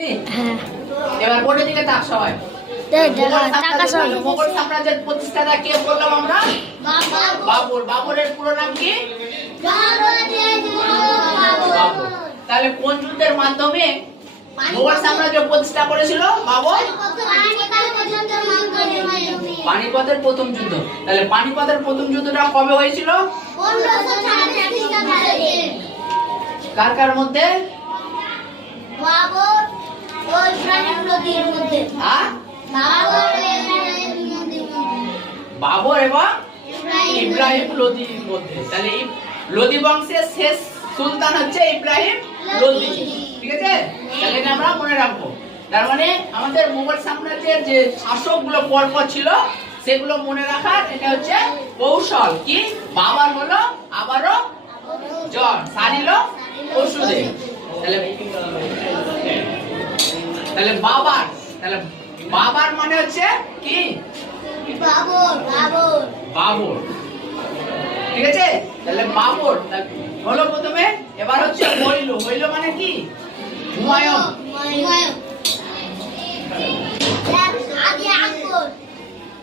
হ্যাঁ এবার বোর্ডের দিকে তাক সবাই। মোগল সাম্রাজ্যের প্রতিষ্ঠাতা কে বললাম আমরা? বাবর। বাবরের পুরো নাম কি? বাবর। তাহলে কোন যুদ্ধের মাধ্যমে মোগল সাম্রাজ্য প্রতিষ্ঠা করেছিল বাবর? পানিপথের প্রথম যুদ্ধ। তাহলে পানিপথের প্রথম যুদ্ধটা কবে হয়েছিল? কার কার মধ্যে? বাবর ও ইব্রাহিম লোদির মধ্যে। হ্যাঁ, বাবর এবং ইব্রাহিম লোদির মধ্যে। তাহলে লোদি বংশের শেষ সুলতান হচ্ছে ইব্রাহিম লোদি। ঠিক আছে, তাহলে এটা আমরা মনে রাখবো। তার মানে আমাদের মোগল সাম্রাজ্যের যে শাসকগুলো পরপর ছিল সেগুলো মনে রাখার এটা হচ্ছে কৌশল। কি? বাবার হলো আবারও জ্বর, সারিল ওষুধে। তাহলে বাবার, তাহলে বাবার মানে হচ্ছে কি? বাবর। ঠিক আছে, তাহলে বাবর হলো প্রথমে। এবার হচ্ছে হইল। হইল মানে কি? হুমায়ুন।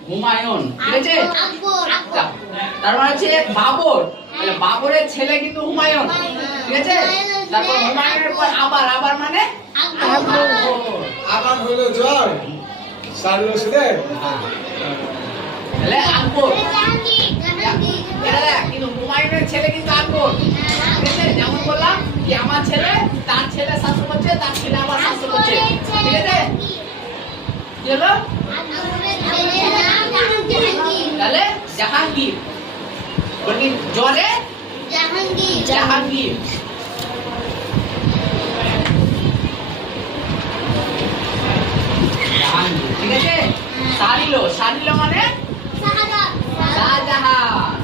হুমায়ুন। ঠিক আছে, তার মানে হচ্ছে বাবর। তাহলে বাবরের ছেলে কিন্তু হুমায়ুন। ঠিক আছে, তারপর হুমায়ুনের পর আবার। আবার মানে আবার হলো জয় সারল সুদে। তাহলে আকবর। কিন্তু হুমায়ুনের ছেলে কিন্তু আকবর। ঠিক আছে, যেমন বললাম কি আমার ছেলে তার ছেলে শাসন করছে, তার ছেলে আবার শাসন করছে। ঠিক আছে, কি হলো? তাহলে জাহাঙ্গীর। বলি জরে জাহাঙ্গীর। ঠিক আছে, সারিল। সারিল মানে শাহজাহান।